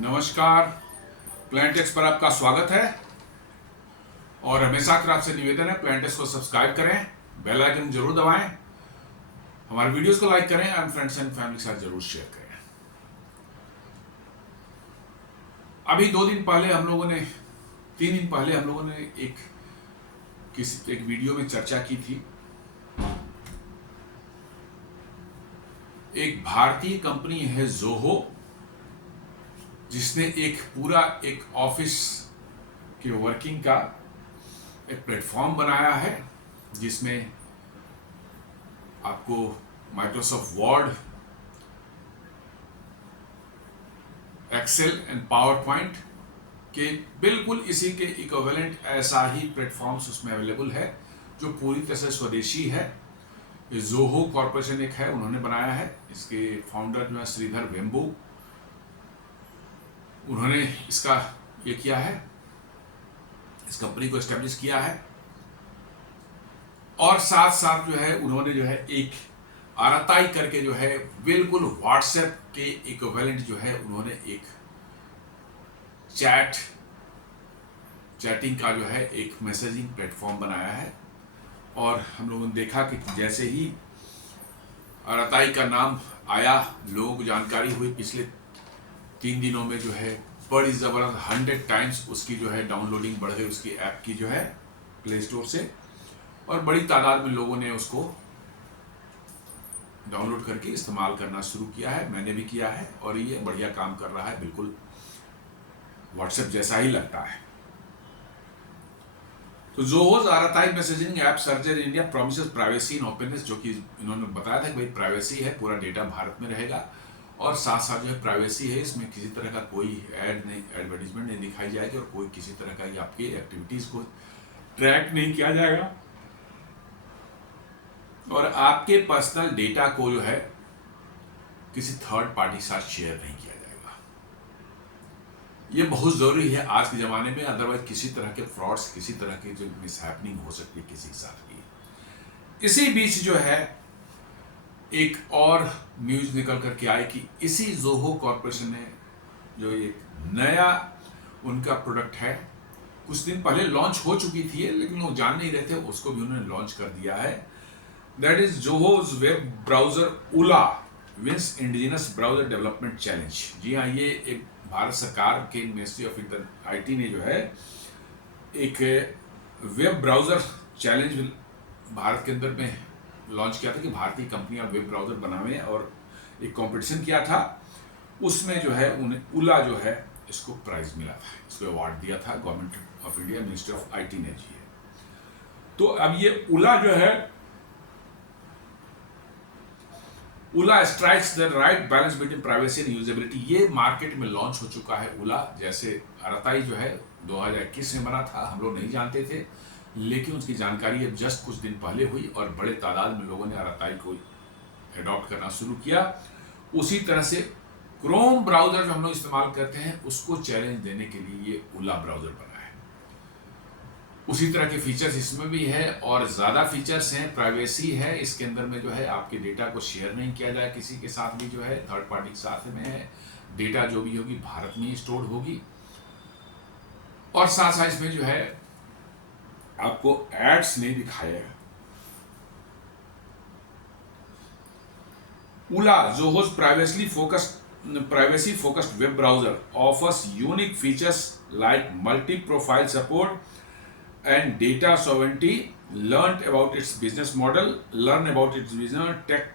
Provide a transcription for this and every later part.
नमस्कार। प्लांटेक्स पर आपका स्वागत है और हमेशा की आपसे निवेदन है प्लांटेक्स को सब्सक्राइब करें, बेल आइकन जरूर दबाएं, हमारे वीडियोस को लाइक करें और फ्रेंड्स एंड फैमिली के साथ जरूर शेयर करें। अभी 2 दिन पहले हम लोगों ने 3 दिन पहले हम लोगों ने एक वीडियो में चर्चा की थी। एक भारतीय कंपनी है जोहो, जिसने एक ऑफिस के वर्किंग का एक प्लेटफॉर्म बनाया है, जिसमें आपको Microsoft Word, Excel and PowerPoint के बिल्कुल इसी के इक्विवेलेंट ऐसा ही प्लेटफॉर्म्स उसमें अवेलेबल है, जो पूरी तरह से स्वदेशी है। ये जोहो कॉरपोरेशन एक है, उन्होंने बनाया है। इसके फाउंडर जो है श्रीधर वेम्बू, उन्होंने इसका ये किया है, इस कंपनी को एस्टेब्लिश किया है। और साथ साथ जो है उन्होंने जो है एक आरताई करके जो है बिल्कुल व्हाट्सएप के इक्विवेलेंट जो है उन्होंने एक चैटिंग का जो है एक मैसेजिंग प्लेटफॉर्म बनाया है। और हम लोगों ने देखा कि जैसे ही आरताई का नाम आया, लोग जानकारी हुई, पिछले 3 दिनों में जो है बड़ी ज़बरदस्त 100 टाइम्स उसकी जो है डाउनलोडिंग बढ़ गई, उसकी ऐप की जो है प्ले स्टोर से, और बड़ी तादाद में लोगों ने उसको डाउनलोड करके इस्तेमाल करना शुरू किया है। मैंने भी किया है और ये बढ़िया काम कर रहा है, बिल्कुल व्हाट्सएप जैसा ही लगता है। तो Zoho's Arattai messaging app searcher India promises privacy and openness, जो कि इन्होंने बताया था कि भाई प्राइवेसी है, पूरा डेटा भारत में रहेगा, और साथ साथ जो है प्राइवेसी है, इसमें किसी तरह का कोई एडवर्टीजमेंट नहीं दिखाई जाएगी, और कोई किसी तरह का आपकी एक्टिविटीज को ट्रैक नहीं किया जाएगा, और आपके पर्सनल डेटा को जो है किसी थर्ड पार्टी के साथ शेयर नहीं किया जाएगा। ये बहुत जरूरी है आज के जमाने में, अदरवाइज किसी तरह के फ्रॉड्स, किसी तरह के जो मिसहैपनिंग हो सकती है किसी के साथ भी। इसी बीच जो है एक और न्यूज निकल करके आई कि इसी जोहो कॉरपोरेशन ने जो एक नया उनका प्रोडक्ट है, कुछ दिन पहले लॉन्च हो चुकी थी, लेकिन लोग जान नहीं रहे थे, उसको भी उन्होंने लॉन्च कर दिया है। That is Zoho's web browser Ulaa wins indigenous browser development challenge. जी हाँ, ये एक भारत सरकार के मिनिस्ट्री ऑफ आईटी ने जो है एक वेब ब्राउजर चैलेंज भारत के अंदर में लॉन्च किया था कि भारतीय कंपनियां वेब ब्राउजर बनावें, और एक कंपटीशन किया था। उसमें जो है उन्हें उला जो है इसको प्राइज मिला था, इसको अवार्ड दिया था government of India, ministry of IT ने जी है। तो अब ये उला जो है, उला strikes the right balance between privacy and usability, ये मार्केट में लॉन्च हो चुका है उला। जैसे आरताई जो है 2021 में बना था, हम लोग नहीं जानते थे, लेकिन उसकी जानकारी अब जस्ट कुछ दिन पहले हुई और बड़े तादाद में लोगों ने आरताई को अडॉप्ट करना शुरू किया। उसी तरह से क्रोम ब्राउजर जो हम लोग इस्तेमाल करते हैं, उसको चैलेंज देने के लिए ये उला ब्राउजर बना है। उसी तरह के फीचर्स इसमें भी है, और ज़्यादा फीचर्स हैं। प्राइवेसी है इसके अंदर में, जो है आपके डेटा को शेयर नहीं किया जाए किसी के साथ भी, जो है थर्ड पार्टी के साथ में है। डेटा जो भी होगी भारत में ही स्टोर होगी, और साथ साथ इसमें जो है आपको एड्स नहीं दिखाएगा। उला जोहो's privacy focused web browser offers unique features like multi-profile support and data sovereignty. Learn about its business model, learn about its vision, tech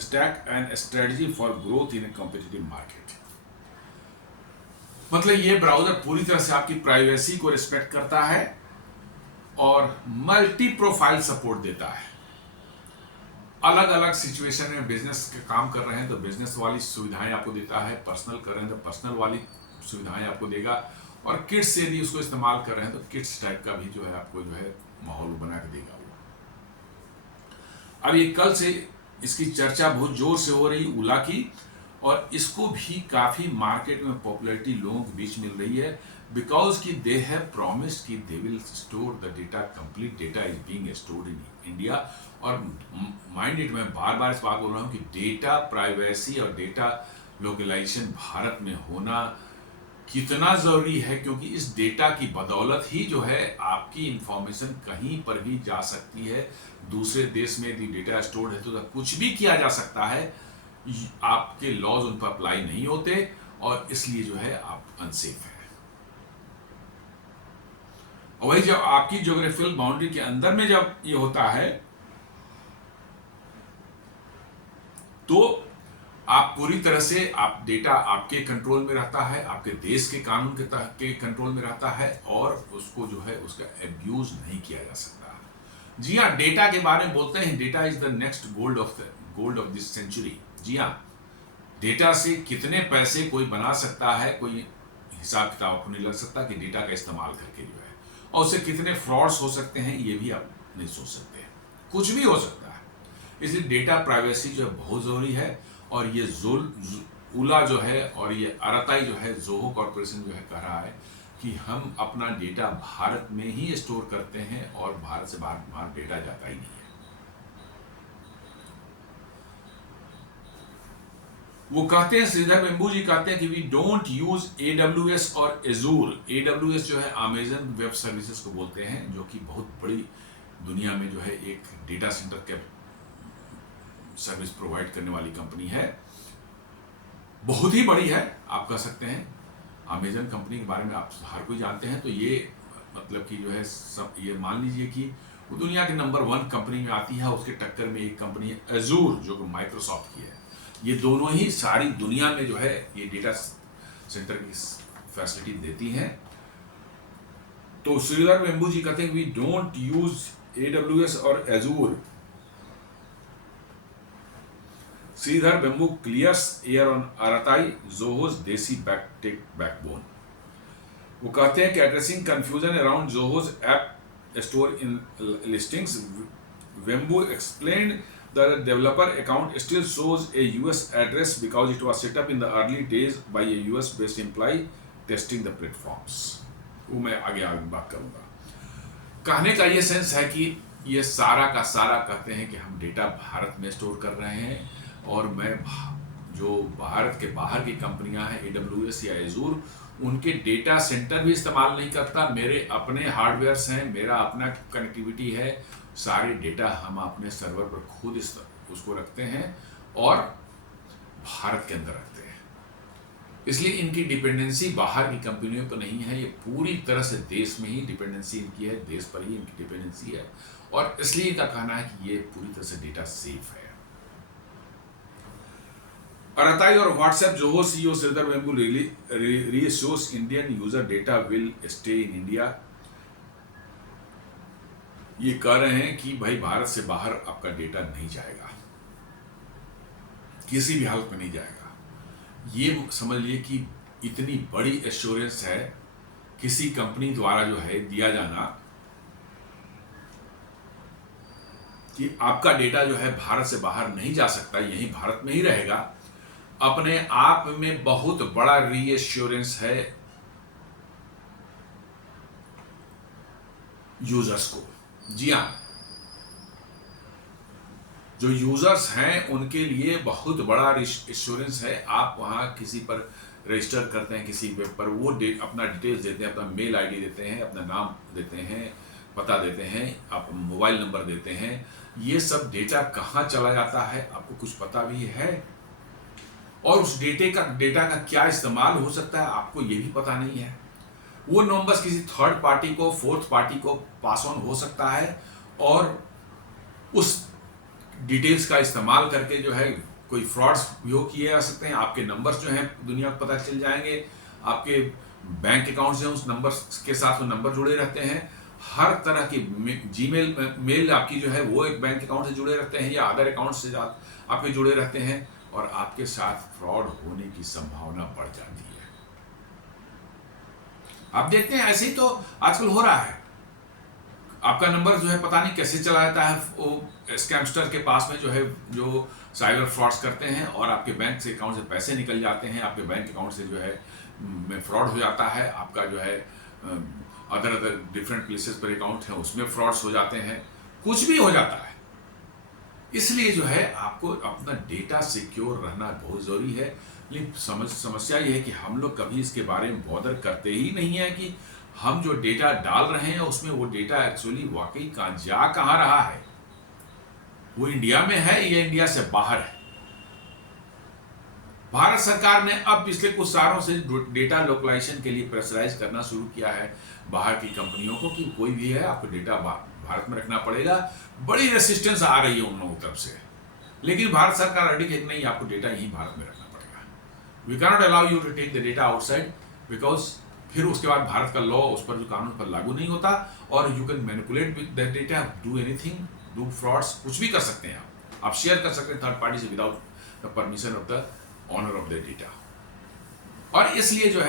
stack and strategy for growth in a competitive market. मतलब ये browser पूरी तरह से आपकी privacy को respect करता है और मल्टी प्रोफाइल सपोर्ट देता है। अलग अलग सिचुएशन में बिजनेस के काम कर रहे हैं तो बिजनेस वाली सुविधाएं आपको देता है, पर्सनल कर रहे हैं तो पर्सनल वाली सुविधाएं आपको देगा, और किड्स यदि उसको इस्तेमाल कर रहे हैं तो किड्स टाइप का भी जो है आपको जो है माहौल बना के देगा वो। अब ये कल से इसकी चर्चा बहुत जोर से हो रही उला की, और इसको भी काफ़ी मार्केट में पॉपुलैरिटी लोगों के बीच मिल रही है, बिकॉज कि दे हैव प्रॉमिस्ड कि they will store the data, complete data is being stored in India. और माइंड इट, मैं बार बार इस बात बोल रहा हूँ कि डेटा प्राइवेसी और डेटा लोकलाइजेशन भारत में होना कितना ज़रूरी है, क्योंकि इस डेटा की बदौलत ही जो है आपकी इंफॉर्मेशन कहीं पर भी जा सकती है। दूसरे देश में यदि डेटा स्टोर्ड है तो कुछ भी किया जा सकता है, आपके लॉज उन पर अप्लाई नहीं होते और इसलिए जो है आप अनसेफ है। और वही जब आपकी ज्योग्राफिकल बाउंड्री के अंदर में जब ये होता है तो आप पूरी तरह से आप डेटा आपके कंट्रोल में रहता है, आपके देश के कानून के कंट्रोल में रहता है और उसको जो है उसका एब्यूज नहीं किया जा सकता। जी हाँ, डेटा के बारे में बोलते हैं data is the next gold of this century. जी हाँ, डेटा से कितने पैसे कोई बना सकता है, कोई हिसाब किताब आपको नहीं लग सकता कि डेटा का इस्तेमाल करके जो है, और उससे कितने फ्रॉड्स हो सकते हैं ये भी आप नहीं सोच सकते। कुछ भी हो सकता है। इसलिए डेटा प्राइवेसी जो है बहुत ज़रूरी है। और ये उला जो है और ये अराताई जो है, जोहो कॉरपोरेशन जो है कह रहा है कि हम अपना डेटा भारत में ही स्टोर करते हैं और भारत से बाहर डेटा जाता ही नहीं है। वो कहते हैं, श्रीधर वेम्बू जी कहते हैं कि वी डोंट यूज AWS और एजूर। AWS जो है अमेजन वेब सर्विसेज को बोलते हैं, जो कि बहुत बड़ी दुनिया में जो है एक डेटा सेंटर के सर्विस प्रोवाइड करने वाली कंपनी है, बहुत ही बड़ी है आप कह सकते हैं। अमेजन कंपनी के बारे में आप हर कोई जानते हैं। तो ये मतलब कि जो है सब ये मान लीजिए कि वो दुनिया के नंबर 1 कंपनी में आती है। उसके टक्कर में एक कंपनी है एजूर जो कि माइक्रोसॉफ्ट की है। ये दोनों ही सारी दुनिया में जो है ये डेटा सेंटर की फैसिलिटी देती हैं। तो श्रीधर वेम्बू जी कहते हैं वी डोंट यूज AWS और Azure. Sridhar Vembu clears air on Arattai Zoho's desi backbone. वो कहते हैं कि addressing confusion around Zoho's app store in listings, Vembu explained the developer account still shows a US address because it was set up in the early days by a US based employee testing the platforms। वो मैं आगे बात करूंगा। कहने का ये sense है कि ये सारा का सारा कहते हैं कि हम डेटा भारत में स्टोर कर रहे हैं और मैं जो भारत के बाहर की कंपनियां हैं AWS या एजूर, उनके डेटा सेंटर भी इस्तेमाल नहीं करता। मेरे अपने हार्डवेयर्स हैं, मेरा अपना कनेक्टिविटी है, सारे डेटा हम अपने सर्वर पर खुद उसको रखते हैं और भारत के अंदर रखते हैं। इसलिए इनकी डिपेंडेंसी बाहर की कंपनियों पर नहीं है, ये पूरी तरह से देश में ही डिपेंडेंसी इनकी है, देश पर ही इनकी डिपेंडेंसी है और इसलिए इनका कहना है कि ये पूरी तरह से डेटा सेफ है। अराताई और WhatsApp Zoho CEO Sridhar Vembu reassures Indian user data will stay in India. ये कह रहे हैं कि भाई भारत से बाहर आपका डेटा नहीं जाएगा, किसी भी हालत में नहीं जाएगा। ये समझ लिए कि इतनी बड़ी एश्योरेंस है किसी कंपनी द्वारा जो है दिया जाना कि आपका डेटा जो है भारत से बाहर नहीं जा सकता, यही भारत में ही रहेगा, अपने आप में बहुत बड़ा रीएश्योरेंस है यूजर्स को। जी हाँ, जो यूजर्स हैं उनके लिए बहुत बड़ा इंश्योरेंस है। आप वहाँ किसी पर रजिस्टर करते हैं, किसी वेब पर, वो अपना डिटेल्स देते हैं, अपना मेल आईडी देते हैं, अपना नाम देते हैं, पता देते हैं, आप मोबाइल नंबर देते हैं। ये सब डेटा कहाँ चला जाता है आपको कुछ पता भी है, और उस डेटा का क्या इस्तेमाल हो सकता है आपको ये भी पता नहीं है। वो नंबर्स किसी थर्ड पार्टी को, फोर्थ पार्टी को पास ऑन हो सकता है और उस डिटेल्स का इस्तेमाल करके जो है कोई फ्रॉड्स भी किए जा सकते हैं। आपके नंबर्स जो हैं दुनिया को पता चल जाएंगे, आपके बैंक अकाउंट्स हैं उस नंबर्स के साथ वो नंबर जुड़े रहते हैं। हर तरह की जीमेल मेल आपकी जो है वो एक बैंक अकाउंट से जुड़े रहते हैं या अदर अकाउंट से आपके जुड़े रहते हैं और आपके साथ फ्रॉड होने की संभावना बढ़ जाती है। आप देखते हैं ऐसे ही तो आजकल हो रहा है। आपका नंबर जो है पता नहीं कैसे चला जाता है, वो स्कैमस्टर के पास में जो है जो साइबर फ्रॉड्स करते हैं और आपके बैंक से अकाउंट से पैसे निकल जाते हैं, आपके बैंक अकाउंट से जो है में फ्रॉड हो जाता है, आपका जो है अदर डिफरेंट प्लेसेस पर अकाउंट है उसमें फ्रॉड्स हो जाते हैं, कुछ भी हो जाता है। इसलिए जो है आपको अपना डेटा सिक्योर रहना बहुत ज़रूरी है। लेकिन समस्या ये है कि हम लोग कभी इसके बारे में बॉदर करते ही नहीं है कि हम जो डेटा डाल रहे हैं उसमें वो डेटा एक्चुअली वाकई कहाँ रहा है, वो इंडिया में है या इंडिया से बाहर है। भारत सरकार ने अब पिछले कुछ सालों से डेटा लोकलाइजेशन के लिए प्रेशराइज करना शुरू किया है बाहर की कंपनियों को कि कोई भी है आपको डेटा भारत में रखना पड़ेगा। बड़ी रेसिस्टेंस आ रही है उन लोगों की तरफ से, लेकिन भारत सरकार रेडी है कि नहीं, आपको डेटा यहीं भारत में रखना पड़ेगा। We can not allow you to take the data outside, because फिर उसके बाद भारत का लॉ उस पर जो कानून पर लागू नहीं होता और you can manipulate with that data, do anything, do frauds, कुछ भी कर सकते हैं आप शेयर कर सकते हैं थर्ड पार्टी से without the permission of the owner of the data. और इसलिए जो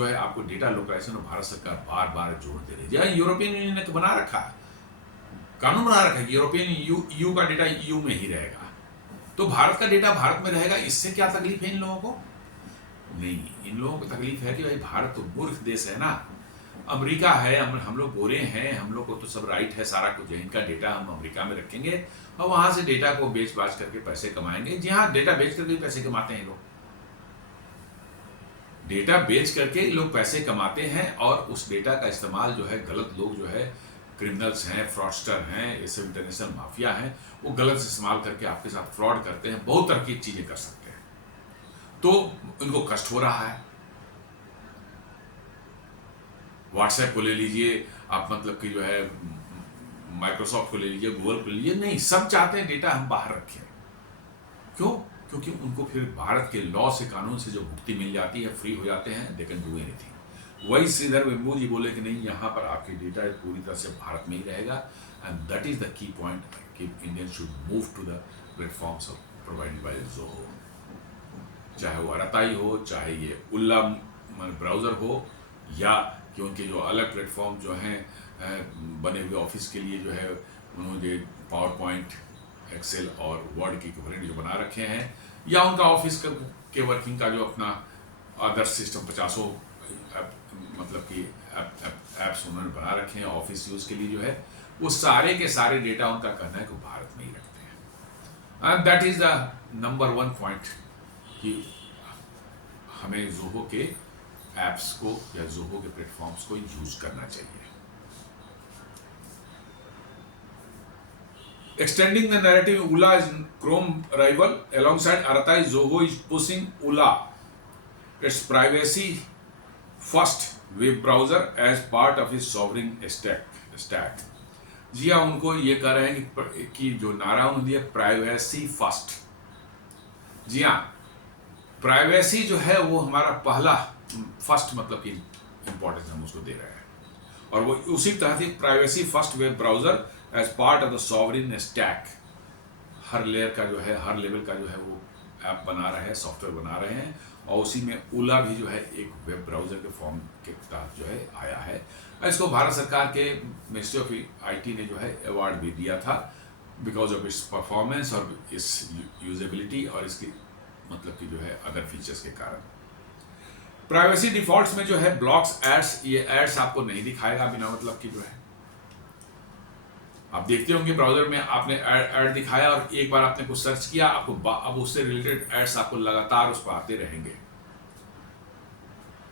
है आपको डेटा लोकलाइजेशन भारत सरकार बार बार जोर दे रही है। यूरोपियन यूनियन ने तो बना रखा है, कानून बना रखा है कि यूरोपियन यू का डेटा यू में ही रहेगा, तो भारत का डेटा भारत में रहेगा। इससे क्या तकलीफ है इन लोगों को? नहीं, इन लोगों को तकलीफ है कि भाई भारत तो मूर्ख देश है ना, अमेरिका है, हम लोग गोरे हैं, हम लोग को तो सब राइट है, सारा कुछ इनका डेटा हम अमेरिका में रखेंगे और वहां से डेटा को बेच बाच करके पैसे कमाएंगे। जी हाँ, डेटा बेच करके पैसे कमाते हैं लोग, डेटा बेच करके लोग पैसे कमाते हैं और उस डेटा का इस्तेमाल जो है गलत लोग जो है क्रिमिनल्स हैं, फ्रॉडस्टर हैं, ये सब इंटरनेशनल माफिया हैं, वो गलत इस्तेमाल करके आपके साथ फ्रॉड करते हैं, बहुत तरह की चीजें कर सकते हैं। तो उनको कष्ट हो रहा है। व्हाट्सएप को ले लीजिए आप, मतलब कि जो है माइक्रोसॉफ्ट को ले लीजिए, गूगल को ले लीजिए, नहीं, सब चाहते हैं डेटा हम बाहर रखें। क्यों? क्योंकि उनको फिर भारत के लॉ से, कानून से जो मुक्ति मिल जाती है, फ्री हो जाते हैं, दे कैन डू एनीथिंग। वही श्रीधर वेम्बू जी बोले कि नहीं, यहाँ पर आपकी डेटा पूरी तरह से भारत में ही रहेगा, and that is the key point कि Indian should move to the platforms provided by Zoho, चाहे वो अराताई हो, चाहे ये उल्ला ब्राउज़र हो, या कि उनके जो अलग प्लेटफॉर्म जो हैं बने हुए ऑफिस के लिए जो है उन्होंने पावर पॉइंट, एक्सेल और वर्ड की इक्विवेलेंट जो बना रखे हैं, या उनका ऑफिस के वर्किंग का जो अपना अदर सिस्टम 50 मतलब कि एप्स उन्होंने बना रखे हैं ऑफिस यूज़ के लिए जो है, वो सारे के सारे डेटा उनका कहना है कि भारत में ही रखते हैं। And that is the number 1 point कि हमें ज़ोहो के एप्स को या ज़ोहो के प्लेटफॉर्म्स को यूज करना चाहिए। Extending the narrative, Ula is Chrome rival alongside Aratai. Zoho is pushing Ula, its privacy-first web browser, as part of its sovereign stack. जी हाँ, उनको ये कह रहे हैं कि जो नारा उन्होंने दिया प्राइवेसी फर्स्ट। जी हाँ, प्राइवेसी जो है वो हमारा पहला फर्स्ट मतलब कि इंपॉर्टेंस हम उसको दे रहे हैं, और वो उसी तरह से privacy first web browser as part of the sovereign stack, हर लेयर का जो है, हर लेवल का जो है वो ऐप बना रहे हैं, सॉफ्टवेयर बना रहे हैं, और उसी में ओला भी जो है एक वेब ब्राउजर के फॉर्म के तहत जो है आया है। इसको भारत सरकार के मिनिस्ट्री ऑफ आईटी ने जो है अवार्ड भी दिया था बिकॉज ऑफ इट्स परफॉर्मेंस और इस यूजेबिलिटी और इसकी मतलब कि जो है अदर फीचर्स के कारण। प्राइवेसी डिफॉल्ट्स में जो है ब्लॉक्स एड्स, ये एड्स आपको नहीं दिखाएगा बिना मतलब कि जो है आप देखते होंगे ब्राउजर में आपने ऐड दिखाया और एक बार आपने कुछ सर्च किया, आपको अब उससे रिलेटेड एड्स आपको लगातार उस पर आते रहेंगे।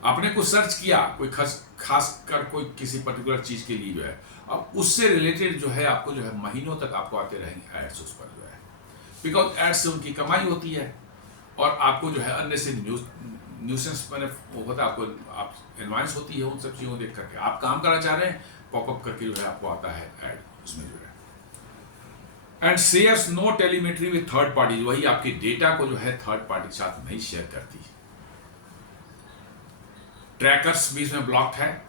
आपने कुछ सर्च किया कोई खास कर कोई किसी पर्टिकुलर चीज के लिए जो है, अब उससे रिलेटेड जो है आपको जो है महीनों तक आपको आते रहेंगे एड्स उस पर जो है, बिकॉज एड्स से उनकी कमाई होती है और आपको जो है अन्य से न्यूसेंस मैंने वो होता है, आपको आप एनवाइस होती है उन सब चीज़ों देख करके, आप काम करना चाह रहे हैं, पॉपअप करके जो है आपको आता है ऐड उसमें जो है। And shares no telemetry with third party, वही आपके डेटा को जो है थर्ड पार्टी के साथ नहीं शेयर करती। ट्रैकर्स भी इसमें ब्लॉक्ड है,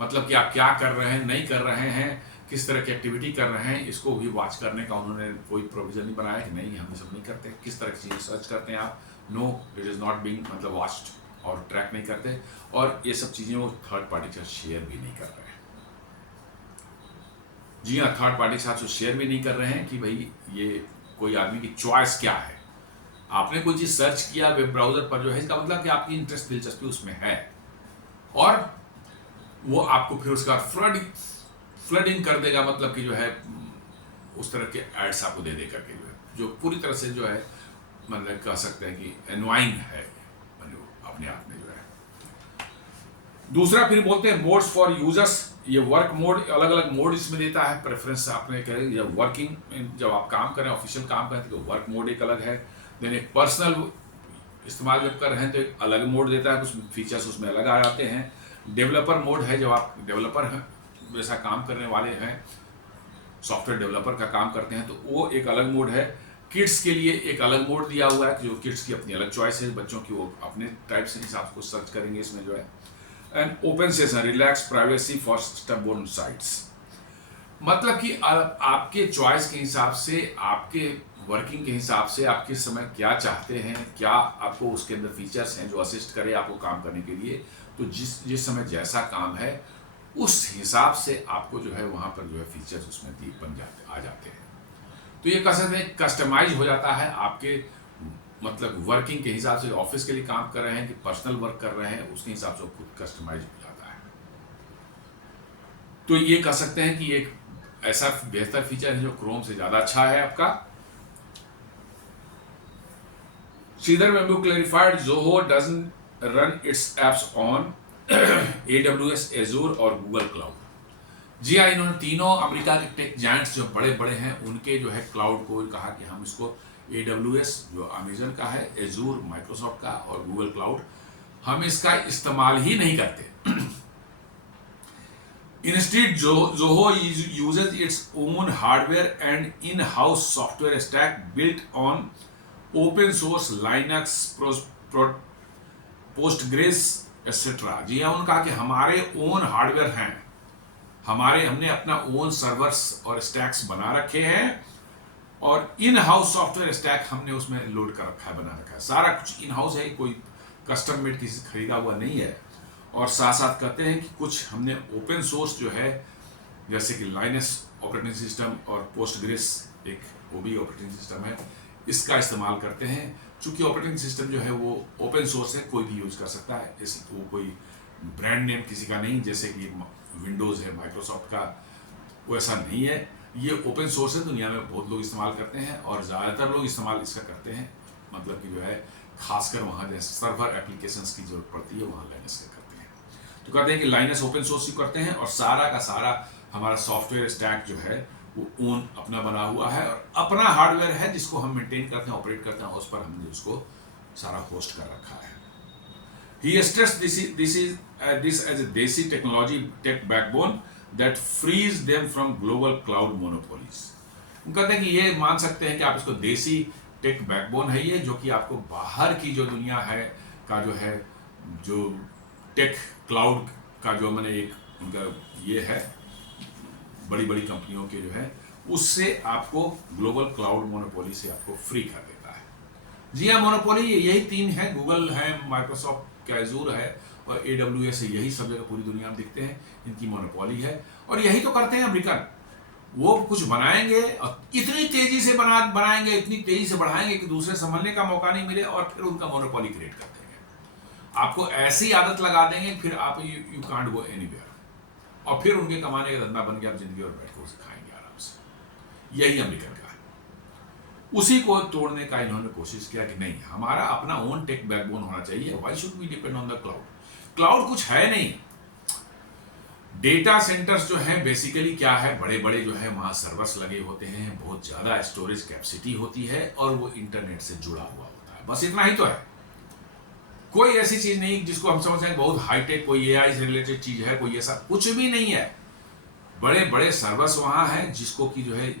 मतलब कि आप क्या कर रहे हैं, नहीं कर रहे हैं, किस तरह की एक्टिविटी कर रहे हैं, इसको भी वॉच करने का उन्होंने कोई प्रोविजन नहीं बनाया कि नहीं हम ये सब नहीं करते। किस तरह की चीज़ें सर्च करते हैं आप, no it is not being मतलब वॉच्ड और ट्रैक नहीं करते, और ये सब चीज़ें वो थर्ड पार्टी के साथ शेयर भी नहीं कर रहे हैं। जी हाँ, थर्ड पार्टी के साथ शेयर भी नहीं कर रहे हैं कि भाई ये कोई आदमी की चॉइस क्या है। आपने कोई चीज़ सर्च किया वेब ब्राउजर पर जो है, इसका मतलब कि आपकी इंटरेस्ट दिलचस्पी उसमें है, और वो आपको फिर उसका फ्लडिंग कर देगा, मतलब कि जो है उस तरह के एड्स आपको दे करके जो है, जो पूरी तरह से जो है मतलब कह सकते हैं कि एनवाइंग है अपने आप में जो है। दूसरा फिर बोलते हैं मोड्स फॉर यूजर्स। ये वर्क मोड, अलग अलग मोड इसमें देता है, प्रेफरेंस आपने करें जब वर्किंग, जब आप काम करें ऑफिशियल काम करें तो वर्क मोड एक अलग है। देन एक पर्सनल इस्तेमाल जब कर रहे हैं तो एक अलग मोड देता है, कुछ फीचर्स उसमें अलग आ जाते हैं। डेवलपर मोड है, जब आप डेवलपर हैं जैसा काम करने वाले हैं, सॉफ्टवेयर डेवलपर का काम करते हैं तो वो एक अलग मोड है। किड्स के लिए एक अलग मोड दिया हुआ है, जो किड्स की अपनी अलग चॉइस है, बच्चों की वो अपने टाइप से हिसाब को सर्च करेंगे इसमें जो है। And open session, relax privacy for stubborn sites, मतलब कि आपके चॉइस के हिसाब से, आपके वर्किंग के हिसाब से, आप किस समय क्या चाहते हैं, क्या आपको उसके अंदर फीचर्स हैं जो असिस्ट करे आपको काम करने के लिए, तो जिस समय जैसा काम है उस हिसाब से आपको जो है वहाँ पर जो है फीचर्स उसमें आ जाते हैं। तो ये कह सकते हैं कस्टमाइज हो जाता है आपके मतलब वर्किंग के हिसाब से, ऑफिस के लिए काम कर रहे हैं कि पर्सनल वर्क कर रहे हैं, उसके हिसाब से खुद कस्टमाइज हो जाता है। तो ये कह सकते हैं कि एक ऐसा बेहतर फीचर है जो क्रोम से ज़्यादा अच्छा है आपका। Sridhar Bamboo clarified Zoho doesn't run its apps on AWS, Azure और Google Cloud। जी हाँ, इन्होंने तीनों अमेरिका के टेक जायंट्स जो बड़े बड़े हैं उनके जो है क्लाउड को कहा कि हम इसको AWS जो अमेजन का है, Azure माइक्रोसॉफ्ट का और Google क्लाउड, हम इसका इस्तेमाल ही नहीं करते। Instead, Zoho uses its own hardware and in-house software stack built on open source Linux, Postgres, etc. जी हाँ, उन्होंने कहा कि हमारे ओन हार्डवेयर हैं, हमने अपना ओन सर्वर्स और स्टैक्स बना रखे हैं और इन हाउस सॉफ्टवेयर स्टैक हमने उसमें लोड कर रखा है, बना रखा है, सारा कुछ इन हाउस है, कोई कस्टम मेड किसी से खरीदा हुआ नहीं है। और साथ साथ कहते हैं कि कुछ हमने ओपन सोर्स जो है जैसे कि लाइनस ऑपरेटिंग सिस्टम और पोस्टग्रेस एक वो भी ऑपरेटिंग सिस्टम है, इसका इस्तेमाल करते हैं। चूंकि ऑपरेटिंग सिस्टम जो है वो ओपन सोर्स है, कोई भी यूज कर सकता है, वो कोई ब्रांड नेम किसी का नहीं, जैसे कि विंडोज़ है माइक्रोसॉफ्ट का, वैसा नहीं है, ये ओपन सोर्स है, दुनिया में बहुत लोग इस्तेमाल करते हैं और ज़्यादातर लोग इस्तेमाल इसका करते हैं, मतलब कि जो है खासकर वहाँ जैसे सर्वर एप्लीकेशंस की जरूरत पड़ती है वहाँ लाइनस का करते हैं। तो कहते हैं कि लाइनस ओपन सोर्स ही करते हैं और सारा का सारा हमारा सॉफ्टवेयर स्टैक जो है वो ओन अपना बना हुआ है और अपना हार्डवेयर है जिसको हम मेंटेन करते हैं, ऑपरेट करते हैं, उस पर हमने उसको सारा होस्ट कर रखा है। He stressed this as a desi technology tech backbone that frees them from global cloud monopolies। वो कहते हैं कि ये मान सकते हैं कि आप इसको देसी टेक बैकबोन है ये, जो कि आपको बाहर की जो दुनिया है का जो है जो टेक क्लाउड का जो मैंने एक उनका ये है बड़ी बड़ी कंपनियों के जो है उससे आपको ग्लोबल क्लाउड मोनोपोली से आपको फ्री कर देता है। जी हाँ, मोनोपोली यही तीन है, गूगल है, माइक्रोसॉफ्ट का एजूर है और AWS है, यही सब जगह पूरी दुनिया में दिखते हैं, इनकी मोनोपोली है और यही तो करते हैं अमेरिकन। वो कुछ बनाएंगे और इतनी तेजी से बनाएंगे, इतनी तेजी से बढ़ाएंगे कि दूसरे संभलने का मौका नहीं मिले और फिर उनका मोनोपोली क्रिएट कर देंगे। आपको ऐसी आदत लगा देंगे फिर आप यू कांट गो एनीवेयर और फिर उनके कमाने का धंधा बन के आप जिंदगी और बैठ कर उसे खाएंगे आराम से। यही अमेरिकन का है। उसी को तोड़ने का इन्होंने कोशिश किया कि नहीं, हमारा अपना ओन टेक बैकबोन होना चाहिए, why should we depend on the cloud. Cloud कुछ है नहीं, डेटा सेंटर्स जो है बेसिकली क्या है, बड़े बड़े जो है वहाँ सर्वर्स लगे होते हैं, बहुत ज़्यादा स्टोरेज कैपेसिटी होती है और वो इंटरनेट से जुड़ा हुआ होता है, बस इतना ही तो है। कोई ऐसी चीज़ नहीं जिसको हम समझते हैं बहुत हाईटेक कोई AI से रिलेटेड चीज़ है, कोई ऐसा कुछ भी नहीं है। बड़े बड़े सर्वर्स वहाँ हैं जिसको कि जो है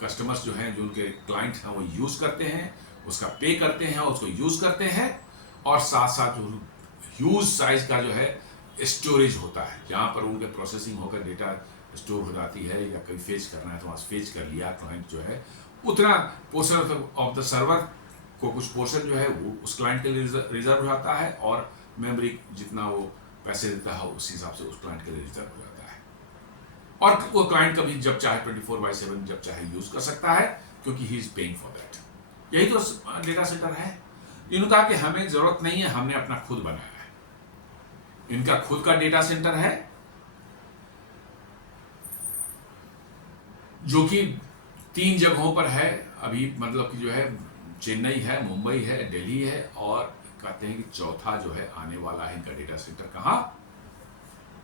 कस्टमर्स जो हैं, जो उनके क्लाइंट हैं वो यूज़ करते हैं, उसका पे करते हैं और उसको यूज़ करते हैं और साथ साथ जो ह्यूज साइज का जो है स्टोरेज होता है जहाँ पर उनके प्रोसेसिंग होकर डेटा स्टोर हो जाती है या कहीं फेच करना है तो वहाँ फेच कर लिया क्लाइंट जो है, उतना पोर्शन ऑफ द सर्वर को कुछ पोर्शन जो है वो उस क्लाइंट के लिए रिजर्व हो जाता है और मेमोरी जितना वो पैसे देता है उस हिसाब से उस क्लाइंट के लिए रिजर्व हो जाता है और वो क्लाइंट कभी जब चाहे 24/7 जब चाहे यूज कर सकता है क्योंकि he is paying for that. यही तो डेटा सेंटर है। इन्होंने कहा कि हमें जरूरत नहीं है, हमने अपना खुद बनाया है, इनका खुद का डेटा सेंटर है जो कि 3 जगहों पर है अभी, मतलब कि जो है चेन्नई है, मुंबई है, दिल्ली है, और कहते हैं कि चौथा जो है आने वाला है इनका डेटा सेंटर कहाँ,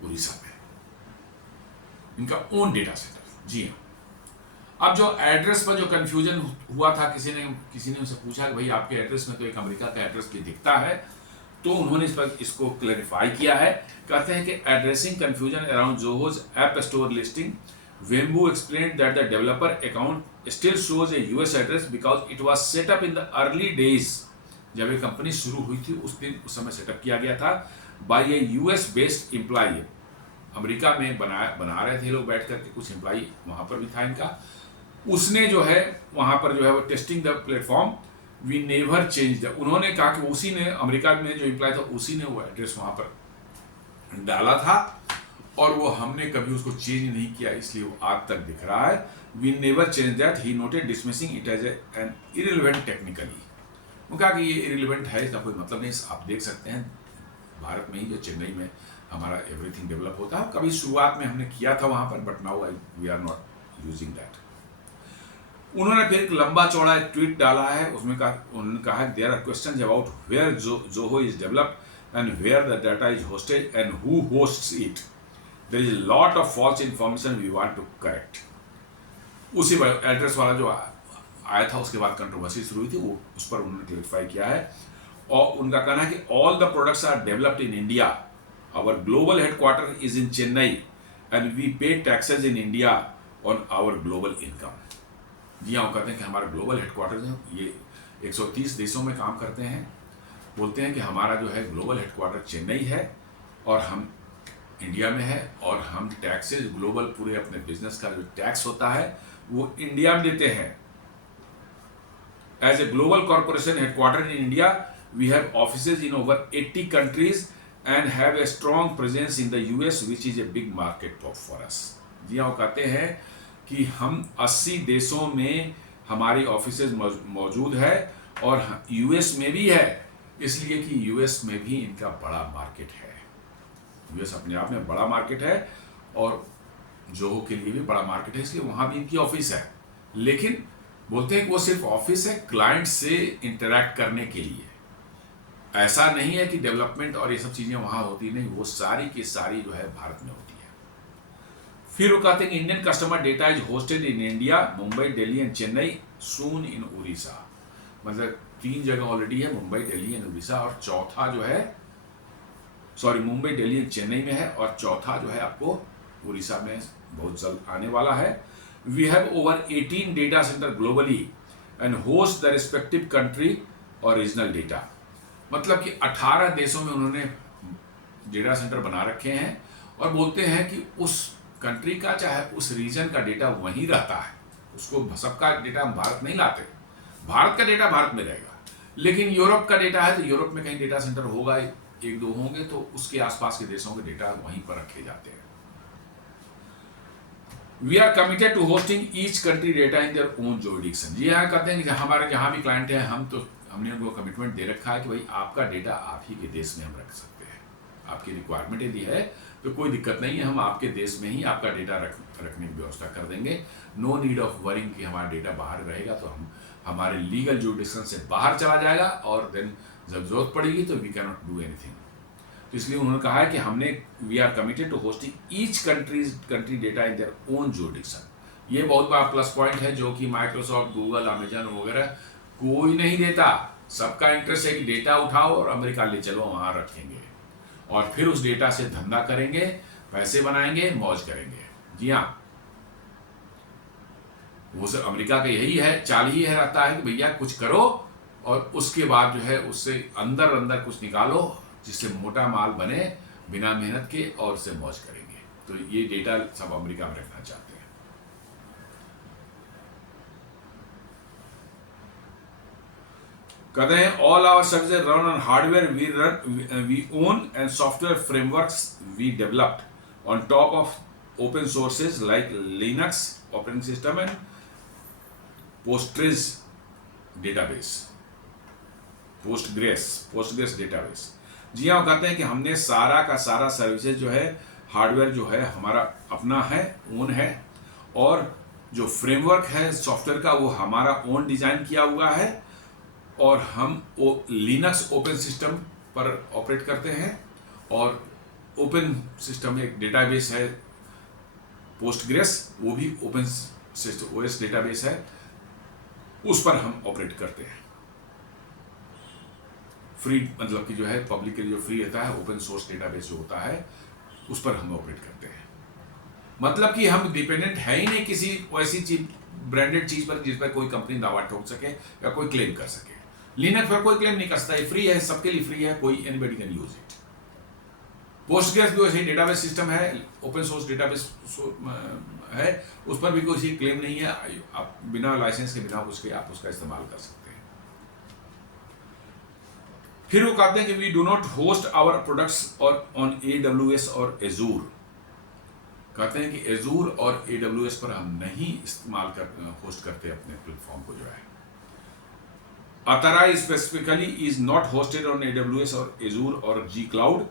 उड़ीसा में, इनका ओन डेटा सेंटर। जी हाँ। अब जो एड्रेस पर जो कंफ्यूजन हुआ था, किसी ने उनसे पूछा कि भाई आपके एड्रेस में तो एक अमेरिका का एड्रेस भी दिखता है, तो उन्होंने इस पर इसको क्लैरिफाई किया है। कहते हैं कि addressing confusion around Zoho's app store listing, Vembu explained that the developer account still shows a US address because it was set up in the early days. जब ये कंपनी शुरू हुई थी उस समय सेटअप किया गया था बाय ए यूएस बेस्ड एम्प्लॉय। अमेरिका में बना रहे थे लोग बैठ करके, कुछ एम्प्लॉय वहां पर भी था इनका। उसने जो है वहां पर जो है वो testing the platform, we never change. उन्होंने कहा कि उसी ने, अमेरिका में जो एम्प्लॉय था उसी ने वो एड्रेस वहां पर डाला था और वो हमने कभी उसको चेंज नहीं किया, इसलिए वो आज तक दिख रहा है। We never change that, he noted dismissing it as an irrelevant technically. वो कहा कि ये इररिलेवेंट है, इसका कोई मतलब नहीं। आप देख सकते हैं भारत में ही जो चेन्नई में हमारा एवरीथिंग डेवलप होता है, कभी शुरुआत में हमने किया था वहां पर, but now we are not using that. उन्होंने फिर एक लंबा चौड़ा एक ट्वीट डाला है, उसमें उन्होंने कहा there are questions about where Zoho is developed and where the data is hosted and who hosts it. There is a lot of false information we want to correct. उसी पर एड्रेस वाला जो आया था उसके बाद कंट्रोवर्सी शुरू हुई थी, वो उस पर उन्होंने क्लैरिफाई किया है। और उनका कहना है कि all the products are developed in India, our global headquarter is in Chennai and we pay taxes in India on our global income. जी हाँ, वो कहते हैं कि हमारा ग्लोबल हेडक्वार्टर है, ये 130 देशों में काम करते हैं। बोलते हैं कि हमारा जो है ग्लोबल हेडक्वार्टर चेन्नई है और हम इंडिया में है, और हम टैक्सेस ग्लोबल पूरे अपने बिजनेस का जो टैक्स होता है वो इंडिया में देते हैं। As a global corporation headquarter in India, we have offices in over 80 countries and have a strong presence in the US which is a big market for us. जी हाँ, वो कहते हैं कि हम 80 देशों में हमारी ऑफिसेज मौजूद है और यूएस में भी है, इसलिए कि यूएस में भी इनका बड़ा मार्केट है। यूएस अपने आप में बड़ा मार्केट है और जोहो के लिए भी बड़ा मार्केट है, इसलिए वहां भी इनकी ऑफिस है। लेकिन बोलते हैं कि वो सिर्फ ऑफिस है क्लाइंट से इंटरैक्ट करने के लिए, ऐसा नहीं है कि डेवलपमेंट और ये सब चीजें वहां होती नहीं, वो सारी की सारी जो है भारत में होती है। फिर वो कहते हैं कि Indian customer data is hosted in India, Mumbai, Delhi and Chennai, soon in Orissa. मतलब 3 जगह ऑलरेडी है, मुंबई, दिल्ली एंड उड़ीसा, और चौथा जो है, सॉरी, मुंबई, दिल्ली एंड चेन्नई में है, और चौथा जो है आपको उड़ीसा में बहुत जल्द आने वाला है। We have over 18 data centre globally and host the respective country और रीजनल डेटा। मतलब कि 18 देशों में उन्होंने डेटा सेंटर बना रखे हैं और बोलते हैं कि उस कंट्री का चाहे उस रीजन का डेटा वहीं रहता है, उसको सबका डेटा हम भारत नहीं लाते। भारत का डेटा भारत में रहेगा, लेकिन यूरोप का डेटा है तो यूरोप में कहीं डेटा सेंटर होगा, 1-2 होंगे, तो उसके आसपास के देशों के डेटा वहीं पर रखे जाते हैं। We are committed to hosting each country data in their own jurisdiction. जी हाँ, कहते हैं कि हमारे जहाँ भी क्लाइंट हैं, हमने उनको कमिटमेंट दे रखा है कि भाई आपका डेटा आप ही के देश में हम रख सकते हैं। आपकी रिक्वायरमेंट यदि है तो कोई दिक्कत नहीं है, हम आपके देश में ही आपका डेटा रखने की व्यवस्था कर देंगे। नो नीड ऑफ वरिंग कि हमारा डेटा बाहर रहेगा तो हम हमारे लीगल जुरिडिक्शन से बाहर चला जाएगा और देन जब जरूरत पड़ेगी तो we can not do anything. तो इसलिए उन्होंने कहा है कि हमने we are committed to hosting each country data in their own jurisdiction. ये बहुत बड़ा प्लस पॉइंट है जो कि माइक्रोसॉफ्ट, गूगल, अमेजन वगैरह कोई नहीं देता। सबका इंटरेस्ट है कि डेटा उठाओ और अमेरिका ले चलो, वहां रखेंगे और फिर उस डेटा से धंधा करेंगे, पैसे बनाएंगे, मौज करेंगे। जी हाँ, वो सब अमेरिका का यही है, चाल ही है रहता है कि भैया कुछ करो और उसके बाद जो है उससे अंदर अंदर कुछ निकालो जिससे मोटा माल बने बिना मेहनत के, और उससे मौज करेंगे। तो ये डेटा सब अमेरिका में रखना चाहते हैं। कहते हैं all our services run on hardware we own and software frameworks we developed on top of open sources like Linux operating system and Postgres database, Postgres database. जी हाँ, कहते हैं कि हमने सारा का सारा सर्विसेज जो है, हार्डवेयर जो है हमारा अपना है, ओन है, और जो फ्रेमवर्क है सॉफ्टवेयर का वो हमारा ओन डिजाइन किया हुआ है और हम वो लिनक्स ओपन सिस्टम पर ऑपरेट करते हैं और ओपन सिस्टम एक डेटाबेस है पोस्टग्रेस, वो भी ओपन सिस्टम ओएस डेटाबेस है, उस पर हम ऑपरेट करते हैं। फ्री मतलब कि जो है पब्लिक के लिए जो फ्री रहता है ओपन सोर्स डेटाबेस जो होता है उस पर हम ऑपरेट करते हैं। मतलब कि हम डिपेंडेंट है ही नहीं किसी ऐसी चीज ब्रांडेड चीज पर जिस पर कोई कंपनी दावा ठोक सके या कोई क्लेम कर सके। लिनक्स पर कोई क्लेम नहीं कर सकता, ये फ्री है, सबके लिए फ्री है, कोई anybody can use it. Postgres भी वैसे डेटाबेस सिस्टम है, ओपन सोर्स डेटाबेस है, उस पर भी कोई क्लेम नहीं है, आप बिना लाइसेंस के बिना उसके आप उसका इस्तेमाल कर सकते हैं। फिर वो कहते हैं कि we do not host our products or on AWS और एजूर। कहते हैं कि एजूर और AWS पर हम नहीं इस्तेमाल होस्ट करते अपने प्लेटफॉर्म को जो है। Atara specifically is not hosted on AWS or Azure or G-Cloud.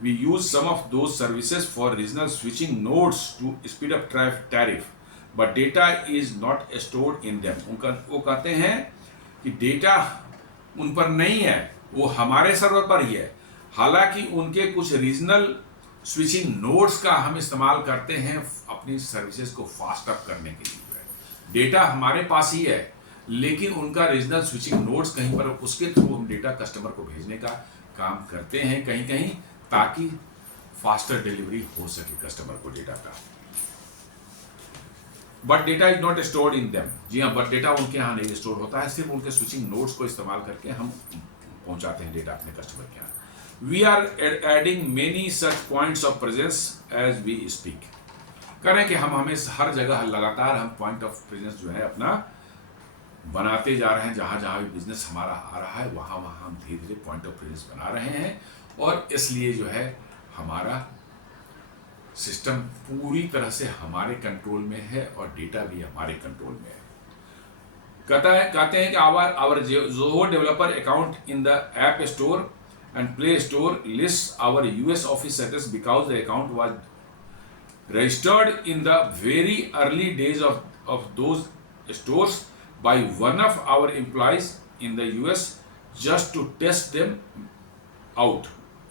We use some of those services for regional switching nodes to speed up tariff, but data is not stored in them. वो कहते हैं कि data उन पर नहीं है, वो हमारे सर्वर पर ही है। हालांकि उनके कुछ रीजनल स्विचिंग नोड्स का हम इस्तेमाल करते हैं अपनी सर्विसेज को फास्ट अप करने के लिए। डेटा हमारे पास ही है, लेकिन उनका रीजनल स्विचिंग नोड्स कहीं पर, उसके थ्रू हम डेटा कस्टमर को भेजने का काम करते हैं कहीं कहीं, ताकि फास्टर डिलीवरी हो सके कस्टमर को डेटा का। But data is not stored in them. जी हाँ, बट डेटा उनके यहाँ नहीं स्टोर होता है, सिर्फ उनके स्विचिंग नोड्स को इस्तेमाल करके हम पहुंचाते हैं डेटा अपने कस्टमर के यहाँ। We are adding many such points of presence as we speak. कह रहे हैं कि हम हमें हर जगह लगातार हम पॉइंट ऑफ प्रेजेंस जो है अपना बनाते जा रहे हैं। जहां जहां भी बिजनेस हमारा आ रहा है वहां वहां हम धीरे धीरे पॉइंट ऑफ प्रेजेंस बना रहे हैं, और इसलिए जो है हमारा सिस्टम पूरी तरह से हमारे कंट्रोल में है और डेटा भी हमारे कंट्रोल में है। कहते हैं कि our Zoho developer account in the app store and play store list our US office address because the account was registered in the very early days of those stores by one of our employees in the US just to test them out.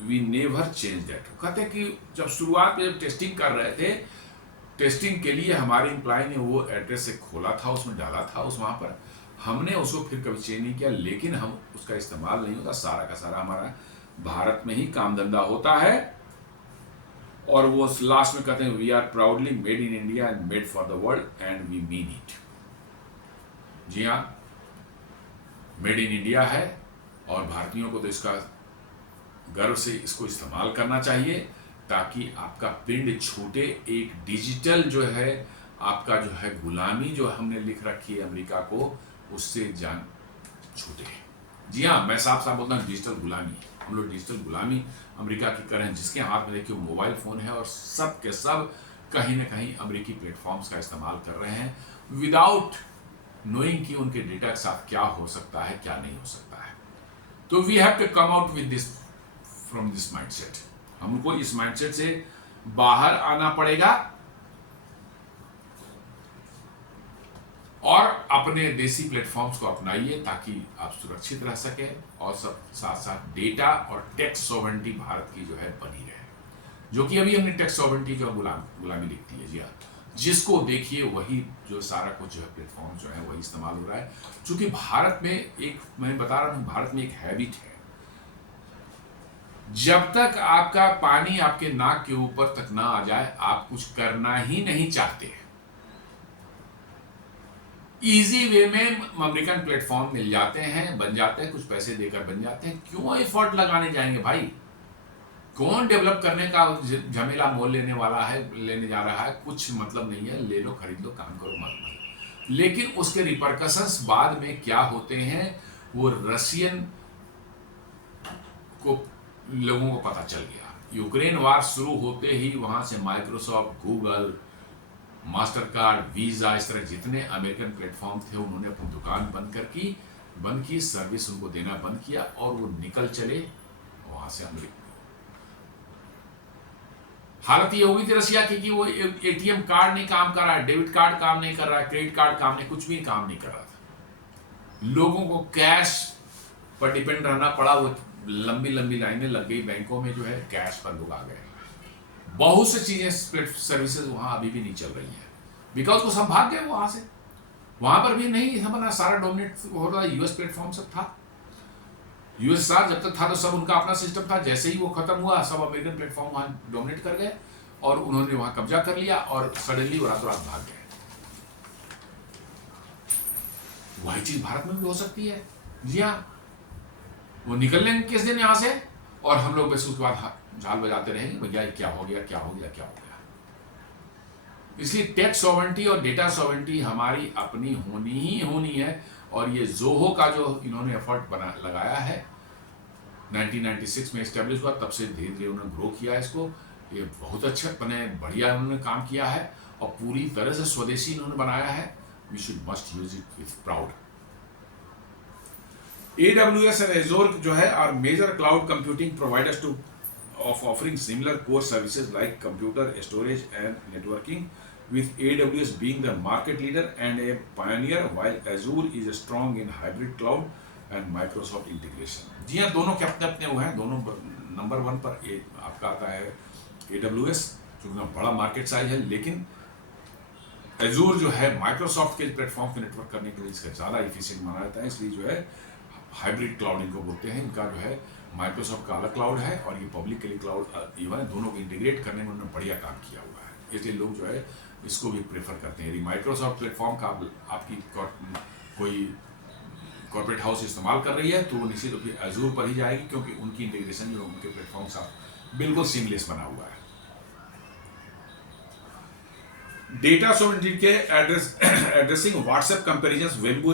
We never changed that. कहते हैं कि जब शुरुआत में जब testing कर रहे थे, टेस्टिंग के लिए हमारे एम्प्लॉय ने वो एड्रेस से खोला था, उसमें डाला था, उस वहाँ पर हमने उसको फिर कभी चेंज नहीं किया, लेकिन हम उसका इस्तेमाल नहीं होता। सारा का सारा हमारा भारत में ही काम धंधा होता है। और वो लास्ट में कहते हैं we are proudly made in India and made for the world and we mean it. जी हाँ, मेड इन इंडिया है और भारतीयों को तो इसका गर्व से इसको इस्तेमाल करना चाहिए, ताकि आपका पिंड छूटे। एक डिजिटल जो है आपका जो है गुलामी जो हमने लिख रखी है अमेरिका को, उससे जान छूटे। जी हाँ, मैं साफ साफ बोलता हूँ, डिजिटल गुलामी, हम लोग डिजिटल गुलामी अमेरिका की कर रहे हैं। जिसके हाथ में देखिए मोबाइल फोन है और सब के सब कहीं ना कहीं अमेरिकी प्लेटफॉर्म्स का इस्तेमाल कर रहे हैं विदाउट नोइंग कि उनके डेटा के साथ क्या हो सकता है, क्या नहीं हो सकता है। तो we have to come out with this from this mindset. हमको इस माइंडसेट से बाहर आना पड़ेगा और अपने देसी प्लेटफॉर्म्स को अपनाइए ताकि आप सुरक्षित रह सके और सब साथ साथ डेटा और टैक्स सॉवरेनिटी भारत की जो है बनी रहे, जो कि अभी हमने टैक्स सॉवरेनिटी जो गुलामी लिखती है। जी हाँ, जिसको देखिए वही जो सारा कुछ जो है प्लेटफॉर्म जो है वही इस्तेमाल हो रहा है। क्योंकि भारत में एक, मैं बता रहा हूं, भारत में एक हैबिट है, जब तक आपका पानी आपके नाक के ऊपर तक ना आ जाए आप कुछ करना ही नहीं चाहते। इजी वे में अमेरिकन प्लेटफॉर्म मिल जाते हैं, बन जाते हैं, कुछ पैसे देकर बन जाते हैं। क्यों एफर्ट लगाने जाएंगे भाई? कौन डेवलप करने का झमेला मोल लेने वाला है, लेने जा रहा है? कुछ मतलब नहीं है, ले लो, खरीद लो, काम करो, मत। लेकिन उसके रिपरकशंस बाद में क्या होते हैं वो रशियन को लोगों को पता चल गया। यूक्रेन वार शुरू होते ही वहां से Microsoft, Google, master card, visa, इस तरह जितने अमेरिकन प्लेटफॉर्म थे उन्होंने अपनी दुकान बंद की, सर्विस उनको देना बंद किया और वो निकल चले वहां से अमेरिका। हालत ये हो गई थी रसिया की कि वो एटीएम कार्ड नहीं काम कर रहा है, डेबिट कार्ड काम नहीं कर रहा है, क्रेडिट कार्ड काम नहीं, कुछ भी काम नहीं कर रहा था। लोगों को कैश पर डिपेंड रहना पड़ा। वो लंबी लंबी लाइनें लग गई बैंकों में, जो है कैश पर लोग आ गए। बहुत सी चीजें सर्विसेज वहां अभी भी नहीं चल रही हैं, बिकॉज वो सब भाग गए वहां से। वहां पर भी नहीं हमारा सारा डोमिनेट हो रहा, यूएस प्लेटफॉर्म सब था। यूएसआर जब तक था तो सब उनका अपना सिस्टम था, जैसे ही वो खत्म हुआ सब अमेरिकन प्लेटफॉर्म वहां डोमिनेट कर गए और उन्होंने वहां कब्जा कर लिया और सडनली वो रातों रात भाग गए। वही चीज भारत में भी हो सकती है। जी हाँ, वो निकल लेंगे किस दिन यहां से और हम लोग बस उसके बाद झाल बजाते रहेंगे, भैया क्या हो गया क्या हो गया क्या हो गया। इसलिए टेक सॉवरेंटी और डेटा सॉवरेंटी हमारी अपनी होनी ही होनी है। और ये जोहो का जो इन्होंने एफर्ट लगाया है 1996 में एस्टेब्लिश हुआ, तब से धीरे धीरे उन्होंने ग्रो किया है इसको। ये बहुत अच्छा बने, बढ़िया उन्होंने काम किया है और पूरी तरह से स्वदेशी इन्होंने बनाया है। We should must use it with proud. AWS and Azure जो है are major cloud computing providers to of offering similar core services like computer storage and networking, with AWS being the market leader and a pioneer, while Azure is strong in hybrid cloud and Microsoft integration। जी हाँ, दोनों के अपने अपने वो हैं, दोनों number 1 पर आपका आता है AWS, क्योंकि बड़ा मार्केट साइज है, लेकिन Azure जो है माइक्रोसॉफ्ट के प्लेटफॉर्म पे नेटवर्क करने के लिए इसका ज़्यादा इफिशिएंट माना जाता है। इसलिए जो है हाइब्रिड क्लाउड इनको बोलते हैं। इनका जो है माइक्रोसॉफ्ट का अलग क्लाउड है और ये पब्लिक के लिए क्लाउड इवन दोनों को इंटीग्रेट करने में उन्होंने बढ़िया काम किया हुआ है, इसलिए लोग जो है इसको भी प्रेफर करते हैं। यदि माइक्रोसॉफ्ट प्लेटफॉर्म का आपकी कोई कॉर्पोरेट हाउस इस्तेमाल कर रही है तो वो निश्चित रूप से Azure पर ही जाएगी, क्योंकि उनकी इंटीग्रेशन जो उनके प्लेटफॉर्म के साथ बिल्कुल सीमलेस बना हुआ है। डेटा सॉवरेंटी के addressing WhatsApp comparisons, Vembu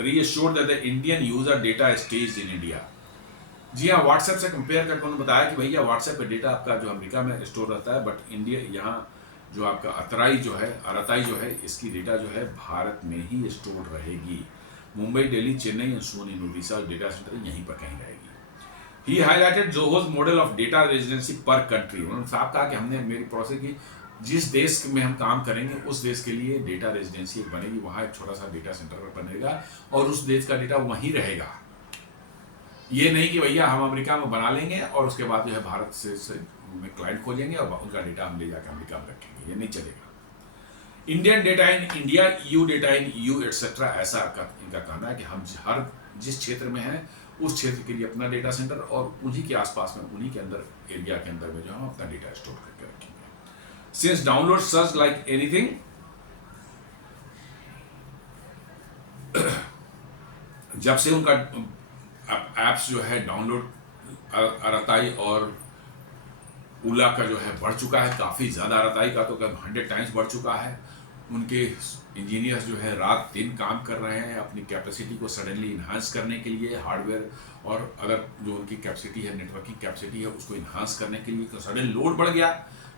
reassured that the Indian user data stays in India। जी हाँ, व्हाट्सएप से कंपेयर करके उन्होंने बताया कि भैया व्हाट्सएप पे डेटा आपका जो अमेरिका में स्टोर रहता है, बट इंडिया यहाँ जो आपका अतराई जो है इसकी डेटा जो है भारत में ही स्टोर रहेगी। मुंबई, दिल्ली, चेन्नई और सोनी नोटिसा डेटा सेंटर यहीं पर कहीं रहेगी। He highlighted Zoho's model of data residency per country. उन्होंने साफ कहा कि हमने मेरी प्रोसेस की जिस देश में हम काम करेंगे उस देश के लिए डेटा रेजिडेंसी बनेगी, वहाँ एक छोटा सा डेटा सेंटर बनेगा और उस देश का डेटा वहीं रहेगा। ये नहीं कि भैया हम अमेरिका में बना लेंगे और उसके बाद जो है भारत से में क्लाइंट खोजेंगे और उनका डेटा हम ले जाकर अमेरिका में रखेंगे, ये नहीं चलेगा। Indian data in India, EU data in EU etcetera, ऐसा इनका कहना है कि हम हर जिस क्षेत्र में हैं उस क्षेत्र के लिए अपना डेटा सेंटर और उन्हीं के आसपास में उन्हीं के अंदर एरिया के अंदर में जो हम अपना डेटा स्टोर करके रखेंगे। Since download surged like anything, जब से उनका एप्स जो है डाउनलोड अरताई और ओला का जो है बढ़ चुका है, काफ़ी ज़्यादा अरताई का तो 100 टाइम्स बढ़ चुका है। उनके इंजीनियर्स जो है रात दिन काम कर रहे हैं अपनी कैपेसिटी को सडनली इन्हांस करने के लिए, हार्डवेयर और अगर जो उनकी कैपेसिटी है, नेटवर्किंग कैपेसिटी है, उसको इन्हांस करने के लिए। तो सडन लोड बढ़ गया,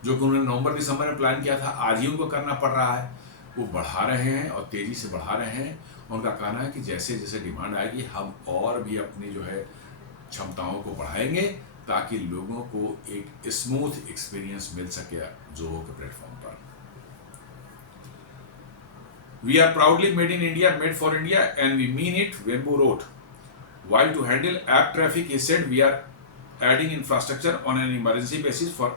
जो कि उन्होंने नवंबर दिसंबर में प्लान किया था, आज ही उनको करना पड़ रहा है। वो बढ़ा रहे हैं और तेज़ी से बढ़ा रहे हैं। उनका कहना है कि जैसे जैसे डिमांड आएगी हम और भी अपनी जो है क्षमताओं को बढ़ाएंगे ताकि लोगों को एक स्मूथ एक्सपीरियंस मिल सके जोहो के प्लेटफॉर्म पर। We are proudly made in India, made for India, and we mean it, Wembu wrote. While to handle app traffic, he said, we are adding infrastructure on an emergency basis for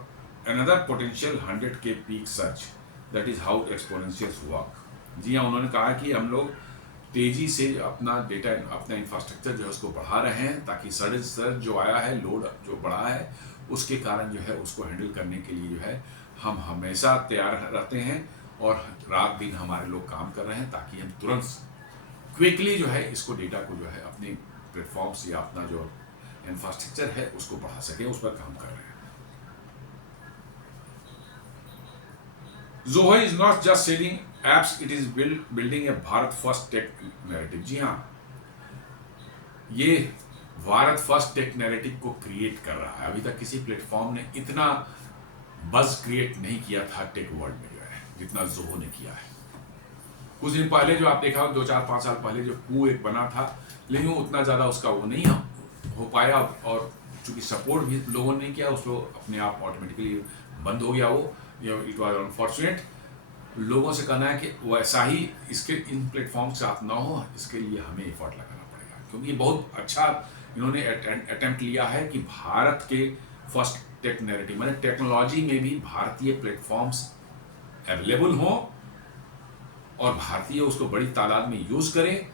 another potential 100K peak surge. That is how exponentials work। जी हाँ, उन्होंने कहा कि हम लोग तेजी से अपना data, अपना इंफ्रास्ट्रक्चर जो है उसको बढ़ा रहे हैं ताकि सर्ज जो आया है, लोड जो बढ़ा है, उसके कारण जो है उसको हैंडल करने के लिए जो है हम हमेशा तैयार रहते हैं और रात दिन हमारे लोग काम कर रहे हैं ताकि हम तुरंत क्विकली जो है इसको डेटा को जो है अपने प्लेटफॉर्म्स या अपना जो इंफ्रास्ट्रक्चर है उसको बढ़ा सके, उस पर काम कर रहे हैं। Zoho is not just selling apps, it is building a Bharat first tech narrative. जी हाँ, ये भारत फर्स्ट टेक नैरेटिव को क्रिएट कर रहा है। अभी तक किसी प्लेटफॉर्म ने इतना बज़ क्रिएट नहीं किया था टेक वर्ल्ड में जितना जोहो ने किया है। कुछ दिन पहले जो आप देखा हो, 2-4-5 साल पहले जो कू एक बना था, लेकिन उतना ज़्यादा उसका वो नहीं हो पाया और चूँकि सपोर्ट भी लोगों ने किया, उसको अपने आप ऑटोमेटिकली बंद हो गया वो, इट वॉज अनफॉर्चुनेट। लोगों से कहना है कि वैसा ही इसके इन प्लेटफॉर्म के साथ ना हो, इसके लिए हमें एफर्ट लगाना पड़ेगा, क्योंकि ये बहुत अच्छा इन्होंने अटेम्प्ट लिया है कि भारत के फर्स्ट टेक नैरेटिव, मैंने टेक्नोलॉजी में भी भारतीय प्लेटफॉर्म्स अवेलेबल हों और भारतीय उसको बड़ी तादाद में यूज करें,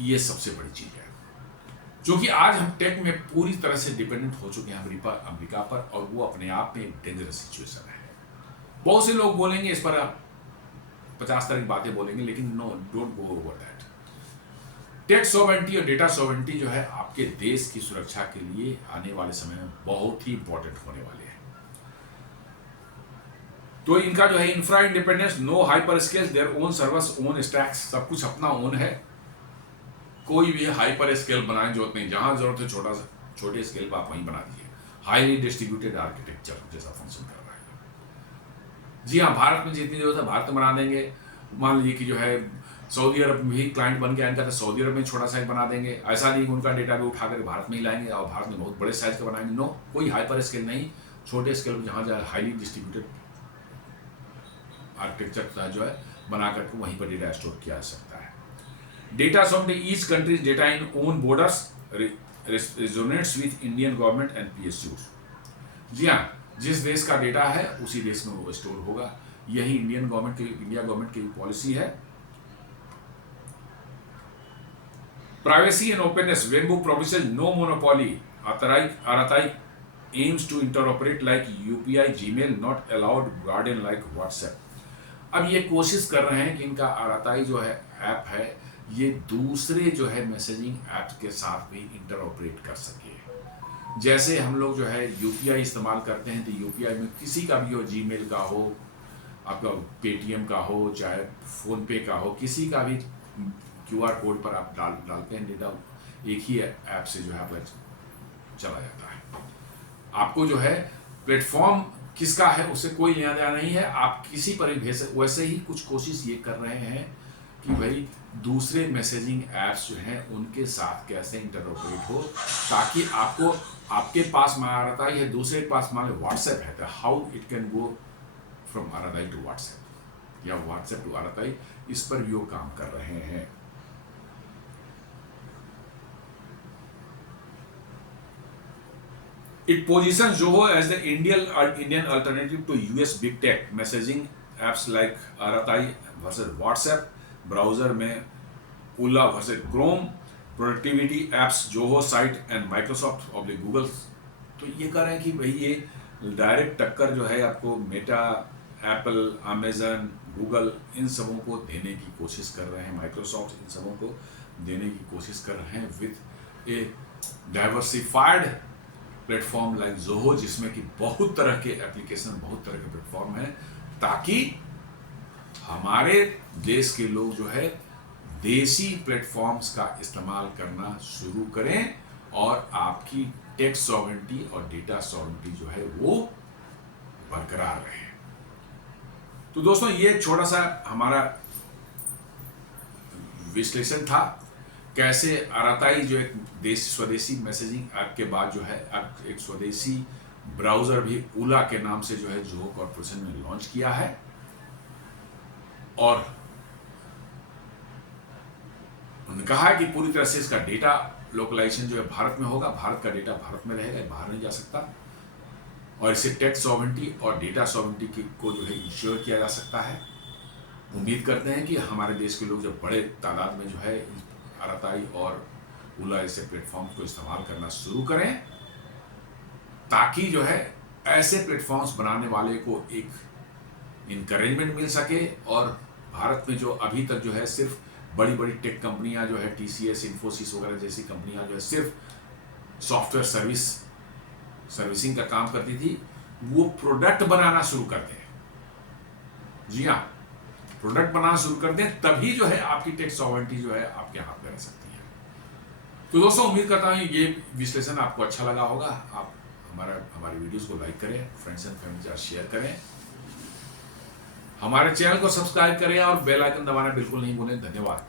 ये सबसे बड़ी चीज है। जो कि आज हम टेक में पूरी तरह से डिपेंडेंट हो चुके हैं अमेरिका पर, और वो अपने आप में एक डेंजरस सिचुएशन है। बहुत से लोग बोलेंगे इस पर, 50 तरह की बातें बोलेंगे, लेकिन no, don't go over that. Tech sovereignty और डेटा सॉवरेंटी जो है आपके देश की सुरक्षा के लिए आने वाले समय में बहुत ही इंपॉर्टेंट होने वाले हैं। तो इनका जो है infra independence, no hyper scales, their own servers, own stacks, सब कुछ अपना ओन है। कोई भी हाइपर स्केल बनाने की जरूरत नहीं, जहां जरूरत है छोटे स्केल पर आप वहीं बना दीजिए। हाईली डिस्ट्रीब्यूटेड आर्किटेक्चर जैसा फंक्शन कर रहा है। जी हाँ, भारत में जितनी जरूरत है भारत में बना देंगे। मान लीजिए कि जो है सऊदी अरब में भी क्लाइंट बन के आएंगे तो सऊदी अरब में छोटा साइज बना देंगे। ऐसा नहीं कि उनका डेटा भी उठाकर भारत में ही लाएंगे और भारत में बहुत बड़े साइज का बनाएंगे। नो, कोई हाइपर स्केल नहीं, छोटे स्केल में जहाँ हाईली डिस्ट्रीब्यूटेड आर्किटेक्चर जो है बना करके वहीं पर डेटा स्टोर किया जा सकता है। Data sovereignty, each countries data in own borders resonates with Indian government and PSUs. जी हाँ, जिस देश का डेटा है उसी देश में वो स्टोर होगा। यही इंडिया गवर्नमेंट की पॉलिसी है। Privacy and openness, Vembu promises no monopoly, Arattai aims to interoperate like UPI, Gmail, not allowed Guardian like WhatsApp। अब ये कोशिश कर रहे हैं कि इनका आरआरआई जो है ऐप है, ये दूसरे जो है मैसेजिंग ऐप्स के साथ भी इंटरऑपरेट कर सके। जैसे हम लोग जो है यूपीआई इस्तेमाल करते हैं, तो यूपीआई में किसी का भी हो, जीमेल का हो, आपका पेटीएम का हो, चाहे फ़ोनपे का हो, किसी का भी क्यूआर कोड पर आप डालते हैं डेटा, एक ही ऐप से जो है आपका चला जाता है। आपको जो है प्लेटफॉर्म किसका है उससे कोई लेना देना नहीं है, आप किसी पर भी भेज सकते। वैसे ही कुछ कोशिश ये कर रहे हैं कि भाई दूसरे मैसेजिंग ऐप्स जो हैं उनके साथ कैसे इंटरऑपरेट हो, ताकि आपको आपके पास आरआरआई है, दूसरे के पास मान लो व्हाट्सएप है, तो how it can go from Arattai to WhatsApp या व्हाट्सएप टू आरआरआई, इस पर भी वो काम कर रहे हैं। It positions Zoho as the Indian alternative to US big tech messaging apps like RTI versus WhatsApp, browser में Ula versus Chrome, productivity apps Zoho Site and Microsoft और Google। तो ये कह रहे हैं कि भाई ये डायरेक्ट टक्कर जो है आपको मेटा, एप्पल, अमेजन, गूगल इन सबों को देने की कोशिश कर रहे हैं, माइक्रोसॉफ्ट इन सबों को देने की कोशिश कर रहे हैं with A diversified platform like Zoho, जिसमें कि बहुत तरह के एप्लीकेशन, बहुत तरह के प्लेटफॉर्म हैं, ताकि हमारे देश के लोग जो है देसी प्लेटफॉर्म्स का इस्तेमाल करना शुरू करें और आपकी टेक सॉवरेंटी और डेटा सॉवरेंटी जो है वो बरकरार रहे। तो दोस्तों, ये छोटा सा हमारा विश्लेषण था, कैसे आरआरआई जो एक स्वदेशी मैसेजिंग ऐप के बाद जो है एक स्वदेशी ब्राउजर भी उला के नाम से जो है जोहो कॉर्पोरेशन ने लॉन्च किया है, और उन्होंने कहा है कि पूरी तरह से इसका डेटा लोकलाइजेशन जो है भारत में होगा, भारत का डेटा भारत में रहेगा, बाहर नहीं जा सकता, और इसे टेक सॉवरेंटी और डेटा सॉवरेंटी को जो है इंश्योर किया जा सकता है। उम्मीद करते हैं कि हमारे देश के लोग जो बड़े तादाद में जो है आरआरआई और उला ऐसे प्लेटफॉर्म को इस्तेमाल करना शुरू करें, ताकि जो है ऐसे प्लेटफॉर्म्स बनाने वाले को एक इनकरेजमेंट मिल सके, और भारत में जो अभी तक जो है सिर्फ बड़ी बड़ी टेक कंपनियां जो है टीसीएस, इन्फोसिस वगैरह जैसी कंपनियां जो है सिर्फ सॉफ्टवेयर सर्विसिंग का काम करती थी, वो प्रोडक्ट बनाना शुरू करते हैं। जी हाँ, प्रोडक्ट बनाना शुरू कर दें, तभी जो है आपकी टेक सॉवरेंटी जो है आपके हाथ में रह सकती है। तो दोस्तों, उम्मीद करता हूँ ये विश्लेषण आपको अच्छा लगा होगा। आप हमारे वीडियोस को लाइक करें, फ्रेंड्स एंड फैमिली के साथ शेयर करें, हमारे चैनल को सब्सक्राइब करें और बेल आइकन दबाना बिल्कुल नहीं भूलें। धन्यवाद।